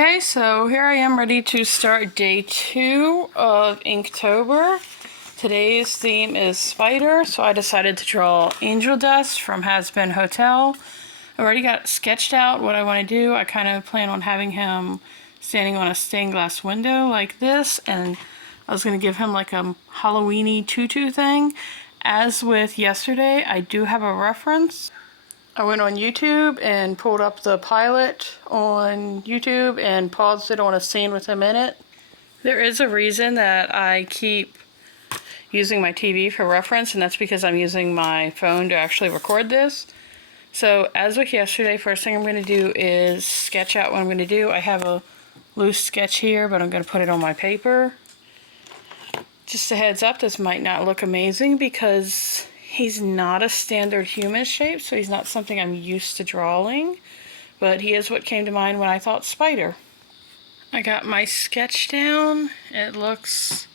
Okay, so here I am ready to start day 2 of Inktober. Today's theme is spider, so I decided to draw Angel Dust from Has Been Hotel. I already got sketched out what I want to do. I kind of plan on having him standing on a stained glass window like this, and I was going to give him like a Halloween-y tutu thing. As with yesterday, I do have a reference. I went on YouTube and pulled up the pilot on YouTube and paused it on a scene with him in it. There is a reason that I keep using my TV for reference, and that's because I'm using my phone to actually record this. So as with yesterday, first thing I'm going to do is sketch out what I'm going to do. I have a loose sketch here, but I'm going to put it on my paper. Just a heads up, this might not look amazing because he's not a standard human shape, so he's not something I'm used to drawing, but he is what came to mind when I thought spider. I got my sketch down. It looks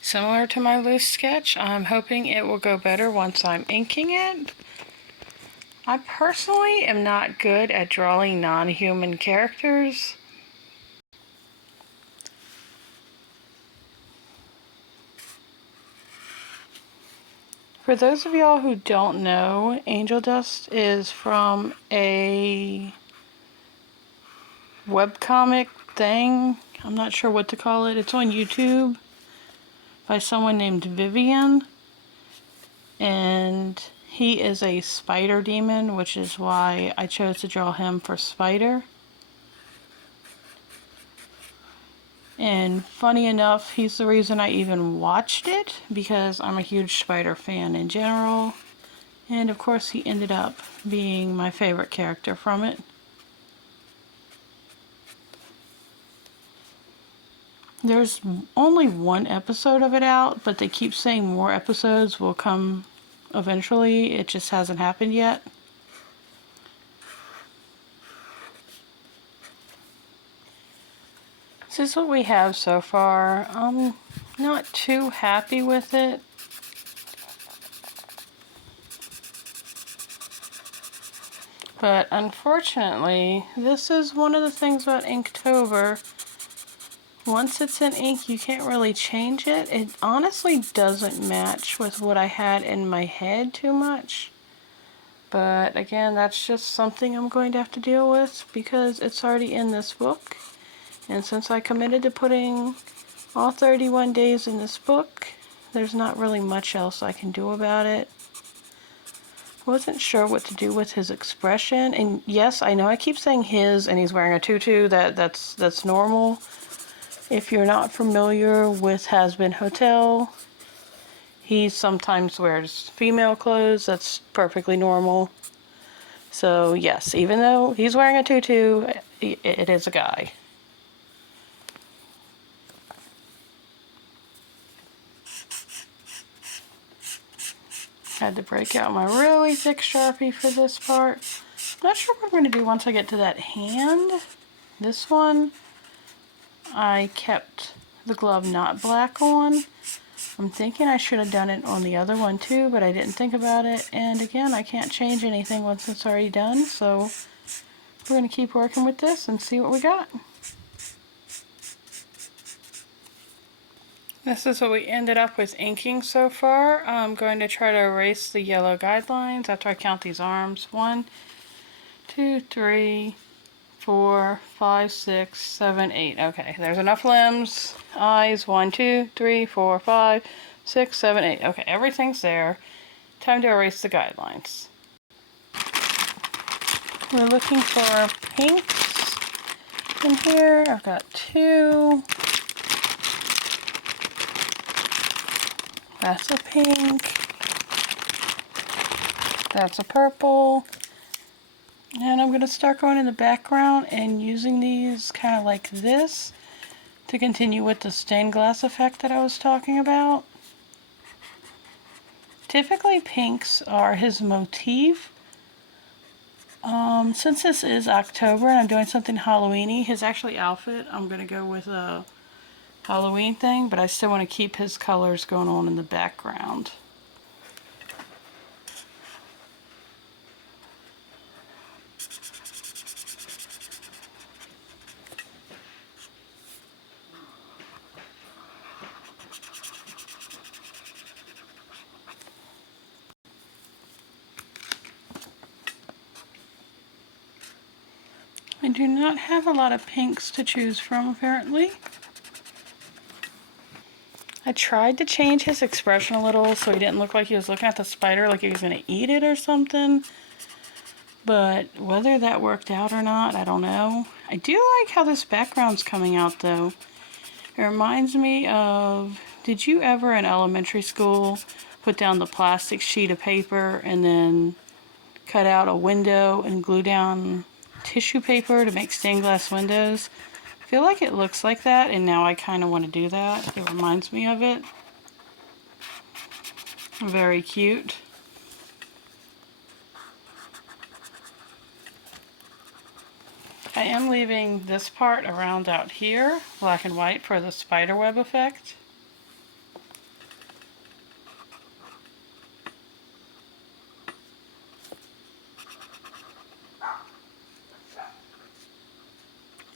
similar to my loose sketch. I'm hoping it will go better once I'm inking it. I personally am not good at drawing non-human characters. For those of y'all who don't know, Angel Dust is from a webcomic thing. I'm not sure what to call it. It's on YouTube by someone named Vivian. And he is a spider demon, which is why I chose to draw him for spider. And funny enough, he's the reason I even watched it, because I'm a huge spider fan in general. And of course he ended up being my favorite character from it. There's only one episode of it out, but they keep saying more episodes will come eventually. It just hasn't happened yet. This is what we have so far. I'm not too happy with it. But unfortunately, this is one of the things about Inktober. Once it's in ink, you can't really change it. It honestly doesn't match with what I had in my head too much. But again, that's just something I'm going to have to deal with because it's already in this book. And since I committed to putting all 31 days in this book, there's not really much else I can do about it. Wasn't sure what to do with his expression. And yes, I know I keep saying his and he's wearing a tutu. That's normal. If you're not familiar with Has Been Hotel, he sometimes wears female clothes. That's perfectly normal. So yes, even though he's wearing a tutu, it is a guy. Had to break out my really thick Sharpie for this part. Not sure what I'm going to do once I get to that hand. This one, I kept the glove not black on. I'm thinking I should have done it on the other one too, but I didn't think about it. And again, I can't change anything once it's already done, so we're going to keep working with this and see what we got. This is what we ended up with inking so far. I'm going to try to erase the yellow guidelines after I count these arms. 1, 2, 3, 4, 5, 6, 7, 8. Okay, there's enough limbs. Eyes, 1, 2, 3, 4, 5, 6, 7, 8. Okay, everything's there. Time to erase the guidelines. We're looking for pinks in here. I've got 2. That's a pink. That's a purple. And I'm going to start going in the background and using these kind of like this to continue with the stained glass effect that I was talking about. Typically pinks are his motif. Since this is October and I'm doing something Halloween-y, his actually outfit, I'm going to go with a Halloween thing, but I still want to keep his colors going on in the background. I do not have a lot of pinks to choose from, apparently. I tried to change his expression a little so he didn't look like he was looking at the spider like he was going to eat it or something. But whether that worked out or not, I don't know. I do like how this background's coming out, though. It reminds me of, did you ever in elementary school put down the plastic sheet of paper and then cut out a window and glue down tissue paper to make stained glass windows? I feel like it looks like that, and now I kind of want to do that. It reminds me of it. Very cute. I am leaving this part around out here, black and white, for the spider web effect.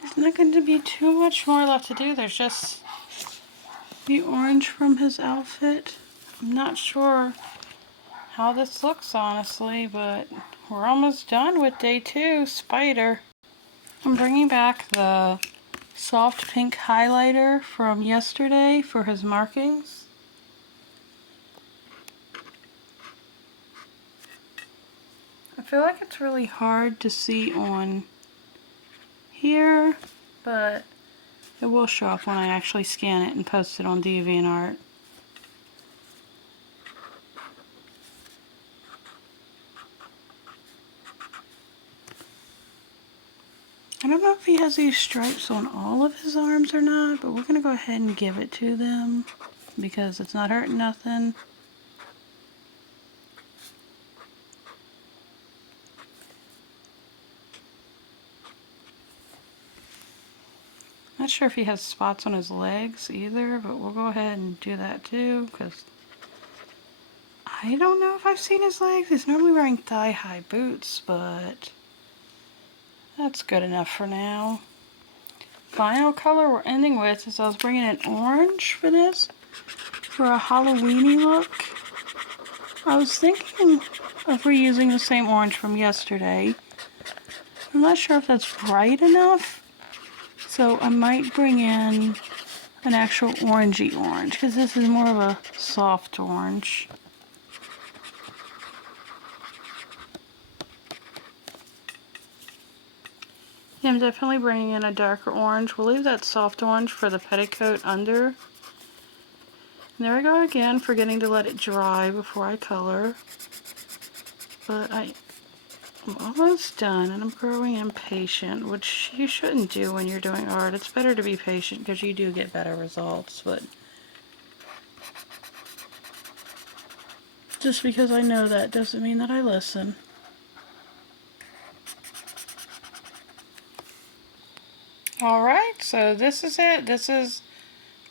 There's not going to be too much more left to do. There's just the orange from his outfit. I'm not sure how this looks, honestly, but we're almost done with day 2, Spider. I'm bringing back the soft pink highlighter from yesterday for his markings. I feel like it's really hard to see on here, but it will show up when I actually scan it and post it on DeviantArt. I don't know if he has these stripes on all of his arms or not, but we're going to go ahead and give it to them because it's not hurting nothing. Not sure if he has spots on his legs either, but we'll go ahead and do that too because I don't know if I've seen his legs. He's normally wearing thigh-high boots, but that's good enough for now. Final color we're ending with is I was bringing in orange for this, for a Halloweeny look. I was thinking of reusing the same orange from yesterday. I'm not sure if that's bright enough, so I might bring in an actual orangey orange, because this is more of a soft orange. Yeah, I'm definitely bringing in a darker orange. We'll leave that soft orange for the petticoat under. And there we go again, forgetting to let it dry before I color. But I'm almost done, and I'm growing impatient, which you shouldn't do when you're doing art. It's better to be patient because you do get better results, but just because I know that doesn't mean that I listen. Alright, so this is it. This is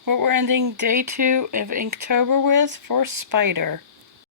what we're ending day 2 of Inktober with for Spider.